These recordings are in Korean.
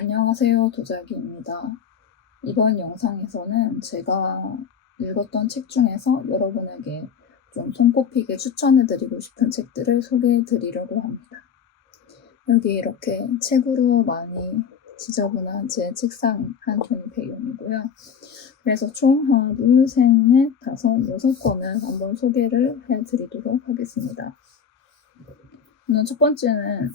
안녕하세요, 도자기입니다. 이번 영상에서는 제가 읽었던 책 중에서 여러분에게 좀 손꼽히게 추천해드리고 싶은 책들을 소개해드리려고 합니다. 여기 이렇게 책으로 많이 지저분한 제 책상 한 켠이 배경이고요. 그래서 총 하나, 둘, 셋, 넷, 다섯, 6권을 한번 소개를 해드리도록 하겠습니다. 오늘 첫 번째는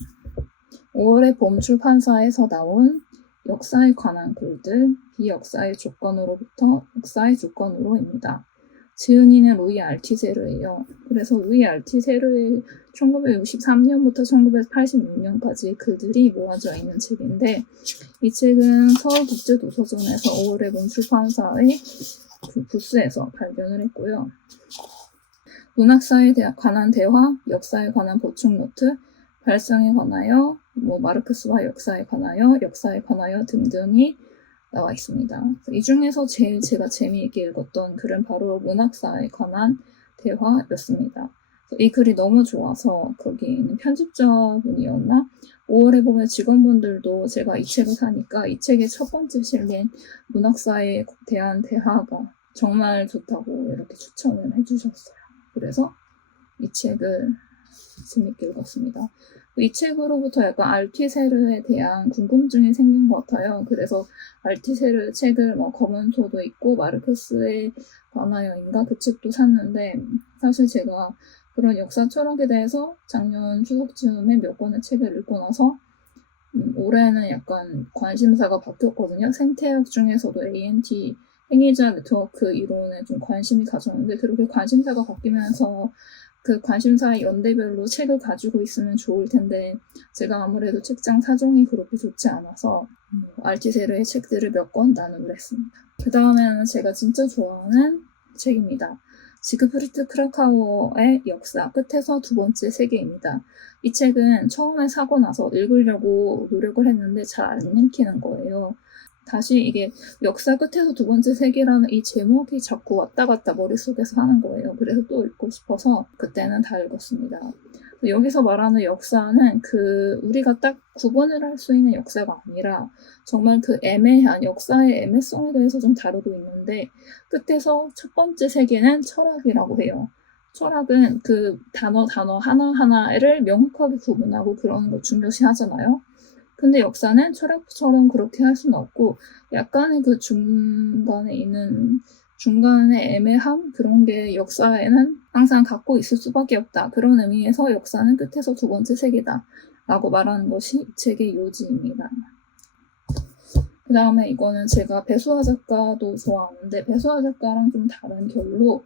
5월의 봄 출판사에서 나온 역사에 관한 글들, 비역사의 조건으로부터 역사의 조건으로입니다. 지은이는 루이 알티세르예요. 그래서 루이 알티세르의 1963년부터 1986년까지 글들이 모아져 있는 책인데, 이 책은 서울국제도서관에서 5월의 봄 출판사의 부스에서 발견을 했고요. 문학사에 관한 대화, 역사에 관한 보충 노트, 발상에 관하여, 마르크스와 역사에 관하여, 역사에 관하여 등등이 나와 있습니다. 이 중에서 제일 제가 재미있게 읽었던 글은 바로 문학사에 관한 대화였습니다. 이 글이 너무 좋아서 거기 있는 편집자분이었나? 5월에 보면 직원분들도 제가 이 책을 사니까 이 책의 첫 번째 실린 문학사에 대한 대화가 정말 좋다고 이렇게 추천을 해주셨어요. 그래서 이 책을 재밌게 읽었습니다. 이 책으로부터 약간 알티세르에 대한 궁금증이 생긴 것 같아요. 그래서 알티세르 책을 검은소도 있고 마르크스에 관하여인가 그 책도 샀는데, 사실 제가 그런 역사 철학에 대해서 작년 추석쯤에 몇 권의 책을 읽고 나서 올해는 약간 관심사가 바뀌었거든요. 생태학 중에서도 ANT 행위자 네트워크 이론에 좀 관심이 가졌는데, 그렇게 관심사가 바뀌면서 그 관심사의 연대별로 책을 가지고 있으면 좋을 텐데, 제가 아무래도 책장 사정이 그렇게 좋지 않아서 알티세르의 책들을 몇 권 나누기로 했습니다. 그 다음에는 제가 진짜 좋아하는 책입니다. 지그프리트 크라카우어의 역사 끝에서 두 번째 세계입니다. 이 책은 처음에 사고 나서 읽으려고 노력을 했는데 잘 안 읽히는 거예요. 다시 이게 역사 끝에서 두 번째 세계라는 이 제목이 자꾸 왔다 갔다 머릿속에서 하는 거예요. 그래서 또 읽고 싶어서 그때는 다 읽었습니다. 여기서 말하는 역사는 우리가 딱 구분을 할 수 있는 역사가 아니라 정말 그 애매한 역사의 애매성에 대해서 좀 다루고 있는데, 끝에서 첫 번째 세계는 철학이라고 해요. 철학은 그 단어 하나하나를 명확하게 구분하고 그런 걸 중요시 하잖아요. 근데 역사는 철학처럼 그렇게 할 수는 없고, 약간의 그 중간에 있는 중간의 애매함, 그런 게 역사에는 항상 갖고 있을 수밖에 없다. 그런 의미에서 역사는 끝에서 두 번째 세계다 라고 말하는 것이 이 책의 요지입니다. 그 다음에 이거는 제가 배수아 작가도 좋아하는데, 배수아 작가랑 좀 다른 결로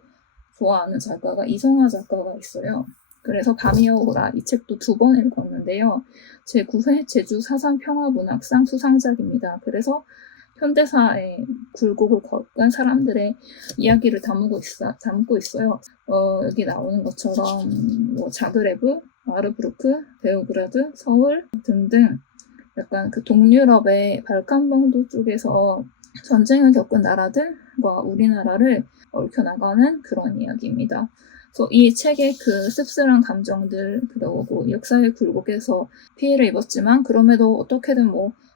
좋아하는 작가가 이성아 작가가 있어요. 그래서 밤이여 오라, 이 책도 2번 읽었는데요. 제9회 제주 사상평화문학상 수상작입니다. 그래서 현대사의 굴곡을 겪은 사람들의 이야기를 담고 있어요. 여기 나오는 것처럼 자그레브, 마르부르크, 베오그라드, 서울 등등 약간 그 동유럽의 발칸반도 쪽에서 전쟁을 겪은 나라들과 우리나라를 얽혀나가는 그런 이야기입니다. 그래서 이 책의 그 씁쓸한 감정들, 그리고 역사의 굴곡에서 피해를 입었지만 그럼에도 어떻게든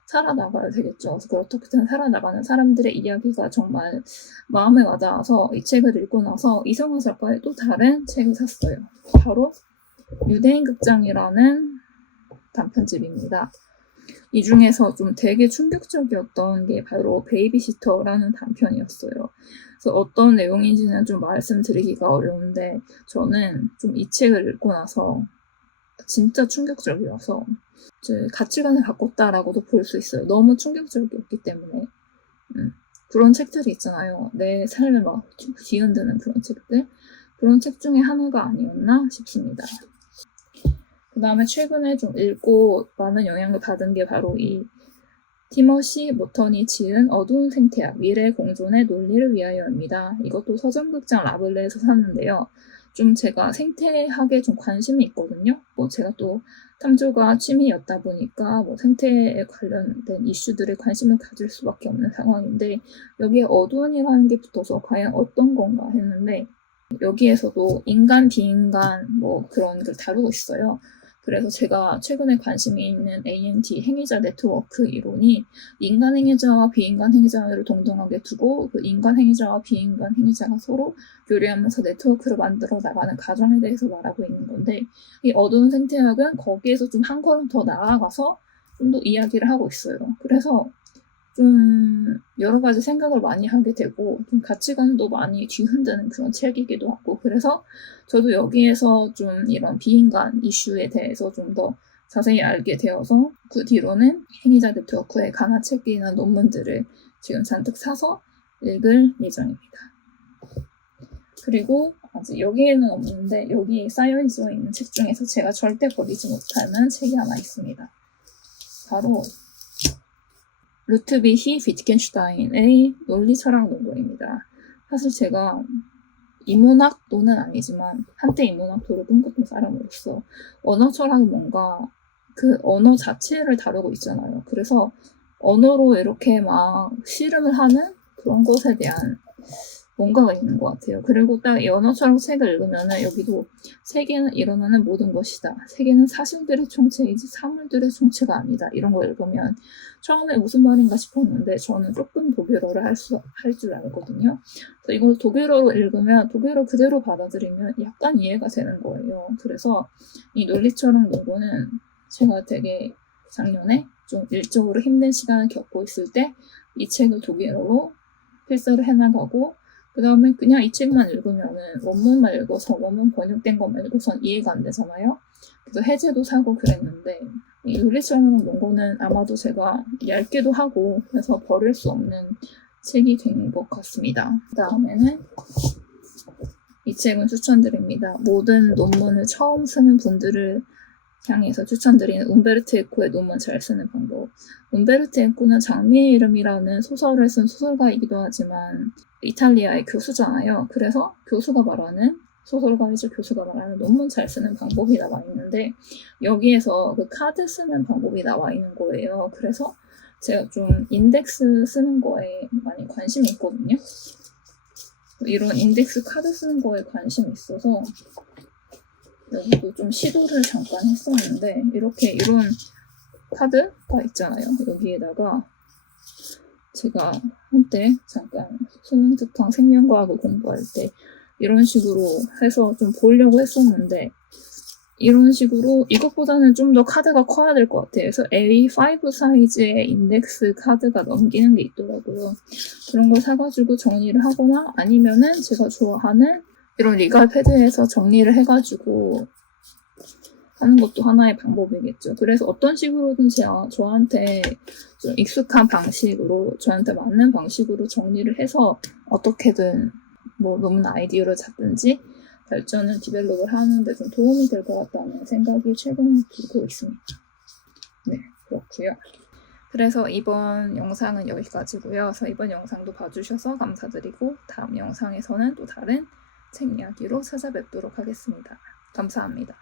살아나가야 되겠죠. 그래서 어떻게든 살아나가는 사람들의 이야기가 정말 마음에 와닿아서 이 책을 읽고 나서 이성아 작가의 또 다른 책을 샀어요. 바로 유대인 극장이라는 단편집입니다. 이 중에서 좀 되게 충격적이었던 게 바로 베이비시터라는 단편이었어요. 그래서 어떤 내용인지는 좀 말씀드리기가 어려운데, 저는 좀 이 책을 읽고 나서 진짜 충격적이어서 가치관을 바꿨다라고도 볼 수 있어요. 너무 충격적이었기 때문에. 그런 책들이 있잖아요. 내 삶을 막 뒤흔드는 그런 책들. 그런 책 중에 하나가 아니었나 싶습니다. 그 다음에 최근에 좀 읽고 많은 영향을 받은 게 바로 이 티머시 모턴이 지은 어두운 생태학, 미래 공존의 논리를 위하여입니다. 이것도 서점극장 라블레에서 샀는데요. 좀 제가 생태학에 좀 관심이 있거든요. 제가 또 탐조가 취미였다 보니까 생태에 관련된 이슈들에 관심을 가질 수밖에 없는 상황인데, 여기에 어두운이라는 게 붙어서 과연 어떤 건가 했는데, 여기에서도 인간, 비인간 그런 걸 다루고 있어요. 그래서 제가 최근에 관심이 있는 ANT 행위자 네트워크 이론이 인간 행위자와 비인간 행위자를 동등하게 두고 그 인간 행위자와 비인간 행위자가 서로 교류하면서 네트워크를 만들어 나가는 과정에 대해서 말하고 있는 건데, 이 어두운 생태학은 거기에서 좀 한 걸음 더 나아가서 좀 더 이야기를 하고 있어요. 그래서 좀 여러 가지 생각을 많이 하게 되고 좀 가치관도 많이 뒤흔드는 그런 책이기도 하고, 그래서 저도 여기에서 좀 이런 비인간 이슈에 대해서 좀 더 자세히 알게 되어서 그 뒤로는 행위자 네트워크에 관한 책이나 논문들을 지금 잔뜩 사서 읽을 예정입니다. 그리고 아직 여기에는 없는데 여기 쌓여있어 있는 책 중에서 제가 절대 버리지 못하는 책이 하나 있습니다. 바로 루트비히 비트겐슈타인의 논리철학 논문입니다. 사실 제가 인문학도는 아니지만 한때 인문학도를 꿈꿨던 사람으로서 언어철학은 뭔가 그 언어 자체를 다루고 있잖아요. 그래서 언어로 이렇게 막 씨름을 하는 그런 것에 대한 뭔가가 있는 것 같아요. 그리고 딱 이 언어철학 책을 읽으면은 여기도 세계는 일어나는 모든 것이다. 세계는 사실들의 총체이지 사물들의 총체가 아니다. 이런 거 읽으면 처음에 무슨 말인가 싶었는데 저는 조금 독일어를 할 줄 알거든요. 그래서 이걸 독일어로 읽으면 독일어 그대로 받아들이면 약간 이해가 되는 거예요. 그래서 이 논리철학 논문은 제가 되게 작년에 좀 일적으로 힘든 시간을 겪고 있을 때 이 책을 독일어로 필사를 해나가고, 그 다음에 그냥 이 책만 읽으면은 원문만 읽어서 원문 번역된 것만 읽어선 이해가 안 되잖아요. 그래서 해제도 사고 그랬는데 이 논리철학 논문은 아마도 제가 얇게도 하고 그래서 버릴 수 없는 책이 된 것 같습니다. 그 다음에는 이 책은 추천드립니다. 모든 논문을 처음 쓰는 분들을 향해서 추천드리는 움베르토 에코의 논문 잘 쓰는 방법. 움베르토 에코는 장미의 이름이라는 소설을 쓴 소설가이기도 하지만 이탈리아의 교수잖아요. 그래서 교수가 말하는 소설가이자 교수가 말하는 논문 잘 쓰는 방법이 나와 있는데 여기에서 그 카드 쓰는 방법이 나와 있는 거예요. 그래서 제가 좀 인덱스 쓰는 거에 많이 관심이 있거든요. 이런 인덱스 카드 쓰는 거에 관심이 있어서 여기도 좀 시도를 잠깐 했었는데 이렇게 이런 카드가 있잖아요. 여기에다가 제가 한때 잠깐 수능 특강 생명과학을 공부할 때 이런 식으로 해서 좀 보려고 했었는데 이런 식으로 이것보다는 좀 더 카드가 커야 될 것 같아요. 그래서 A5 사이즈의 인덱스 카드가 넘기는 게 있더라고요. 그런 걸 사가지고 정리를 하거나 아니면은 제가 좋아하는 이런 리갈 패드에서 정리를 해가지고 하는 것도 하나의 방법이겠죠. 그래서 어떤 식으로든 저한테 좀 익숙한 방식으로, 저한테 맞는 방식으로 정리를 해서 어떻게든 뭐 논문 아이디어를 잡든지 발전을 디벨롭을 하는데 좀 도움이 될 것 같다는 생각이 최근에 들고 있습니다. 네, 그렇고요. 그래서 이번 영상은 여기까지고요. 그래서 이번 영상도 봐주셔서 감사드리고 다음 영상에서는 또 다른 책 이야기로 찾아뵙도록 하겠습니다. 감사합니다.